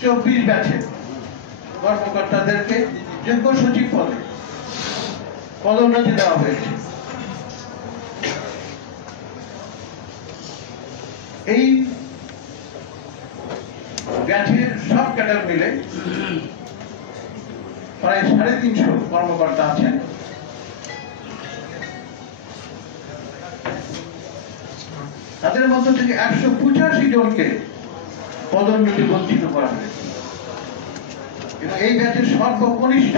24 ব্যাচের কর্মকর্তাদেরকে যোগ্য সচিব পদে পদোন্নতি দেওয়া হয়েছে। এই ব্যাচের সব ক্যাডার মিলে প্রায় 350 কর্মকর্তা আছেন। তাদের মধ্য থেকে 185 জনকে পদোন্নতি বঞ্চিত করা হয়েছে এবং এই ব্যাচের সর্বকনিষ্ঠ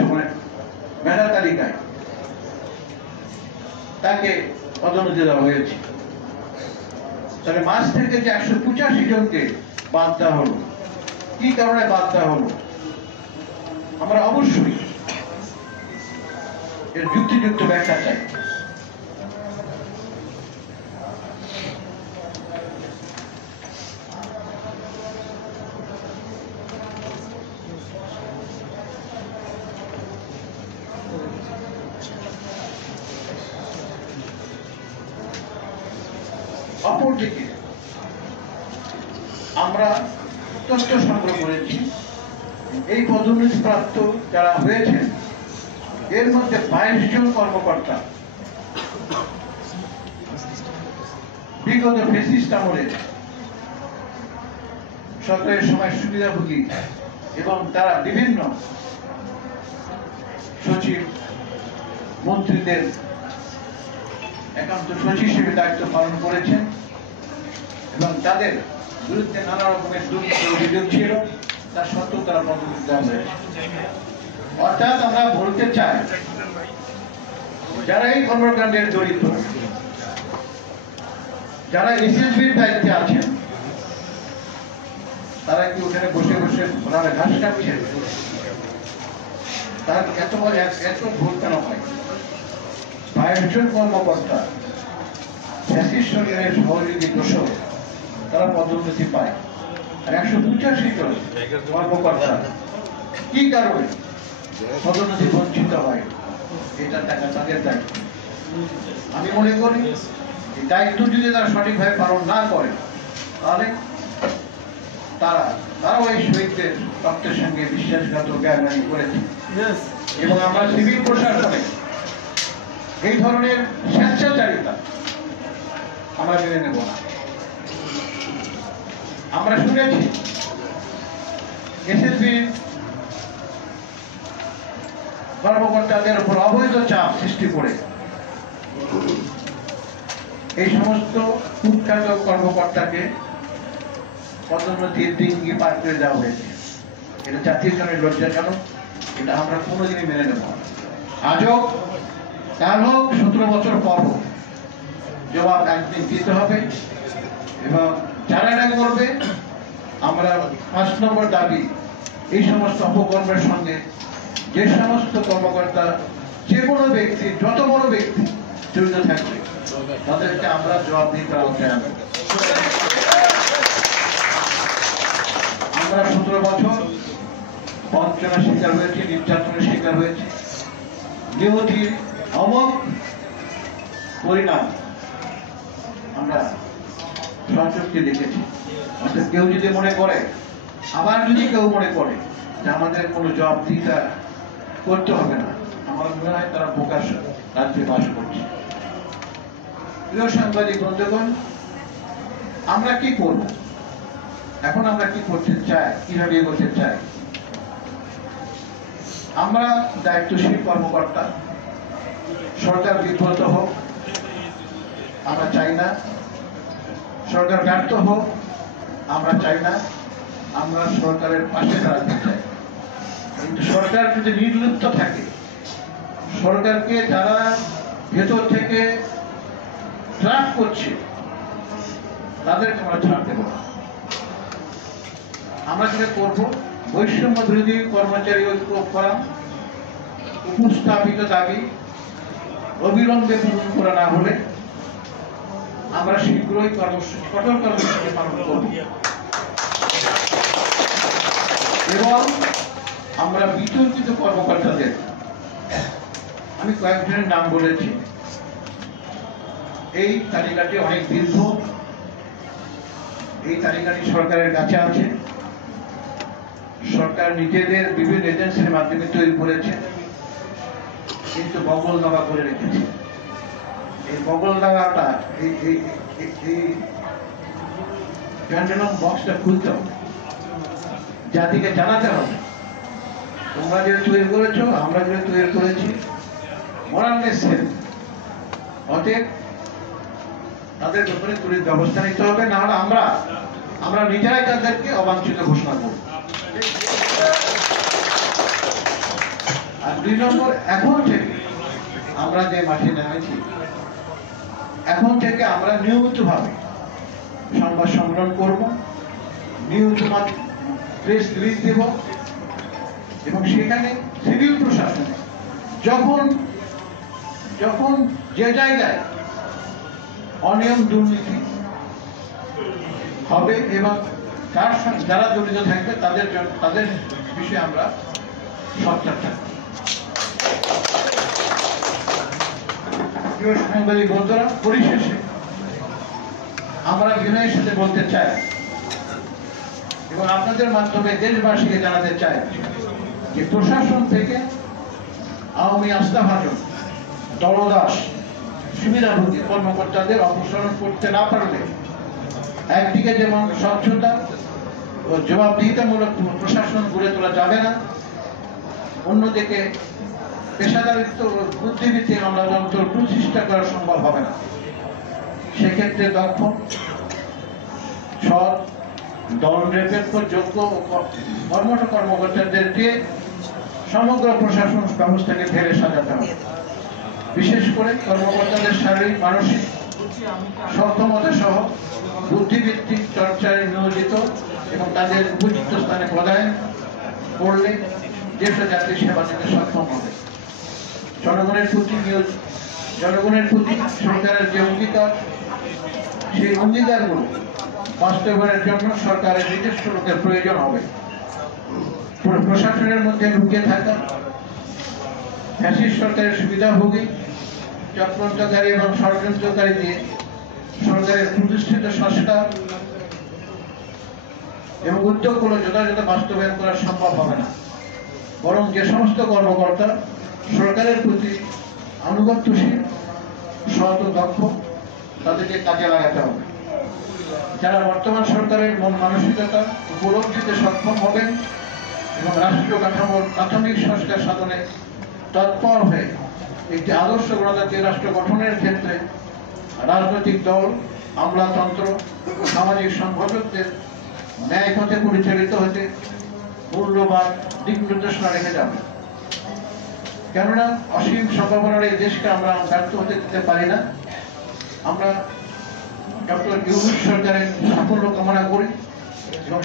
মেধা তালিকায় তাকে পদোন্নতি দেওয়া হয়েছে। তাহলে মাস থেকে যে 185 জনকে বাদ দেওয়া হলো, কি কারণে বাদ দেওয়া হলো, আমরা অবশ্যই এর যুক্তিযুক্ত ব্যাখ্যা চাই। অপরদিকে আমরা তথ্য সংগ্রহ করেছি, এই পদোন্নতিপ্রাপ্ত যারা হয়েছেন এর মধ্যে 22 জন কর্মকর্তা বিগত ফ্যাসিস্ট আমলে সরকারের সময় সুবিধাভোগী এবং তারা বিভিন্ন সচিব মন্ত্রীদের একান্ত সচিব হিসেবে দায়িত্ব পালন করেছেন এবং তাদের বিরুদ্ধে নানা রকমের দুর্নীতি অভিযোগ ছিল, তার সত্ত্বেও তারা পদোন্নতি দেওয়া হয়েছে। অর্থাৎ আমরা বলতে চাই, যারা এই কর্মকাণ্ডের জড়িত, যারা এসএসবির দায়িত্বে আছেন, তারা কি ওখানে বসে বসে ওনারা ঘাস কাটছেন? তার এত ভুল কেন হয়? 22 জন কর্মকর্তা ফ্যাসিস্ট সরকারের সহযোগী দোষক তারা পদোন্নতি পায়, আর 185 জন কর্মকর্তা কি কারণে পদোন্নতি বঞ্চিত হয়? এটা টাকা তাদের দায়িত্ব। আমি মনে করি এই দায়িত্ব যদি তারা সঠিকভাবে পালন না করে, তাহলে তারাও এই শহীদদের রক্তের সঙ্গে বিশ্বাসঘাতক ব্যবহার করেছে এবং আমরা সিভিল প্রশাসনে এই ধরনের স্বেচ্ছাচারিতা আমরা মেনে নেব না। আমরা শুনেছি এসএসবি কর্মকর্তাদের উপর অবৈধ চাপ সৃষ্টি করে এই সমস্ত কুখ্যাত কর্মকর্তাকে পদোন্নতির ডিঙ্গি পার করে দেওয়া হয়েছে। এটা জাতীয় জনের লজ্জাজনক, এটা আমরা কোনোদিনই মেনে নেব না। আজ হোক, কাল হোক, 17 বছর পর হোক, জবাব একদিন দিতে হবে এবং যারা এটা করবে, আমরা 5 নম্বর দাবি, এই সমস্ত অপকর্মের সঙ্গে যে সমস্ত কর্মকর্তা, যে কোনো ব্যক্তি, যত বড় ব্যক্তি জড়িত থাকবে, তাদেরকে আমরা জবাব দিতে আনতে হবে। আমরা 17 বছর বঞ্চনার শিকার হয়েছি, নির্যাতনের শিকার হয়েছি, নিয়তির অমোঘ পরিণাম আমরা সচক্ষে দেখেছি। অর্থাৎ কেউ যদি মনে করে, আবার যদি কেউ মনে করে যে আমাদের কোনো জবাবদিহিতা করতে হবে না, আমার মনে হয় তারা বোকার রাজ্যে বাস করছে। প্রিয় সাংবাদিক বন্ধুগণ, আমরা কি করব এখন? আমরা কি করতে চাই, কিভাবে এগোতে চাই? আমরা দায়িত্বশীল কর্মকর্তা, সরকার বিব্রত হোক আমরা চাই না, সরকার ব্যর্থ হোক আমরা চাই না, আমরা সরকারের পাশে দাঁড়াতে চাই। কিন্তু সরকার যদি নির্লিপ্ত থাকে, সরকারকে যারা ভেতর থেকে ট্র্যাপ করছে, তাদেরকে আমরা ছাড় দেব না। আমরা যেটা করব, বৈষম্য বিরোধী কর্মচারী ঐক্য ফোরাম উপস্থাপিত দাবি অবিলম্বে পূরণ করা না হলে আমরা শীঘ্রই কঠোর কর্মসূচি পালন করব এবং আমরা বিতর্কিত কর্মকর্তাদের, আমি কয়েকজনের নাম বলেছি, এই তালিকাটি অনেক দীর্ঘ, এই তালিকাটি সরকারের কাছে আছে, সরকার নিজেদের বিভিন্ন এজেন্সির মাধ্যমে তৈরি করেছে, কিন্তু বগল দাবা করে রেখেছে। এই বগল দাবাটা এই প্যান্ডেলম বক্সটা খুলতে হবে, জাতিকে জানাতে হবে তোমরা যে তৈরি করেছো, আমরা যে তৈরি করেছি, মোরাললেস সেল। অতএব তাদের ব্যাপারে ত্বরিত ব্যবস্থা নিতে হবে, না হলে আমরা নিজেরাই তাদেরকে অবাঞ্ছিত ঘোষণা করব। আর 2 নম্বর, এখন থেকে আমরা যে মাঠে নেমেছি, এখন থেকে আমরা নিয়মিতভাবে সংবাদ সম্মেলন করব, নিয়মিত প্রেস রিলিজ দেব, এবং সেখানে সিভিল প্রশাসনে যখন যে জায়গায় অনিয়ম দুর্নীতি হবে এবং তার সঙ্গে যারা জড়িত থাকবে তাদের বিষয়ে আমরা সচ্চার থাকবো। প্রিয় সাংবাদিক বন্ধুরা, পরিশেষে আমরা বিনয়ের সাথে বলতে চাই এবং আপনাদের মাধ্যমে দেশবাসীকে জানাতে চাই যে প্রশাসন থেকে আওয়ামী আস্থাভাজন, দলদাস, সুবিধাভোগী কর্মকর্তাদের অপসারণ করতে না পারলে একদিকে যেমন স্বচ্ছতা ও জবাবদিহিতামূলক প্রশাসন গড়ে তোলা যাবে না, অন্যদিকে পেশাদারিত্ব ও বুদ্ধিবৃত্তিক আমলাতন্ত্র প্রতিষ্ঠা করা সম্ভব হবে না। সেক্ষেত্রে দক্ষ, সৎ, দলনিরপেক্ষ, যোগ্য ও কর্মঠ কর্মকর্তাদেরকে সমগ্র প্রশাসন ব্যবস্থাকে ঢেলে সাজাতে হবে। বিশেষ করে কর্মকর্তাদের শারীরিক, মানসিক সক্ষমতা সহ বুদ্ধিবৃত্তিক চর্চায় নিয়োজিত এবং তাদের উপযুক্ত স্থানে পদায়ন করলে দেশ ও জাতির সেবা দিতে সক্ষম হবে। জনগণের প্রতি সরকারের যে অঙ্গীকার, সেই অঙ্গীকারগুলো বাস্তবায়নের জন্য সরকারের নিজস্ব লোকের প্রয়োজন হবে। প্রশাসনের মধ্যে লুকিয়ে থাকা ফ্যাসিস্ট সরকারের সুবিধাভোগী, চক্রান্তকারী এবং ষড়যন্ত্রকারী দিয়ে সরকারের প্রতিষ্ঠিত সংস্কার এবং উদ্যোগগুলো যথাযথ বাস্তবায়ন করা সম্ভব হবে না। বরং যে সমস্ত কর্মকর্তা সরকারের প্রতি আনুগত্যশীল, সৎ ও দক্ষ, তাদেরকে কাজে লাগাতে হবে। যারা বর্তমান সরকারের মন মানসিকতা উপলব্ধিতে সক্ষম হবেন এবং রাষ্ট্র কাঠামোর প্রাথমিক সংস্কার সাধনে তৎপর হয়ে একটি আদর্শ গণতান্ত্রিক রাষ্ট্র গঠনের ক্ষেত্রে রাজনৈতিক দল, আমলাতন্ত্র ও সামাজিক সংগঠকদের ন্যায় পথে পরিচালিত হতে মূল্যবান দিক নির্দেশনা রেখে যাবে। কেননা অসীম সম্ভাবনার এই দেশকে আমরা ব্যর্থ হতে দিতে পারি না। আমরা ডক্টর ইউনূস সরকারের সাফল্য কামনা করি এবং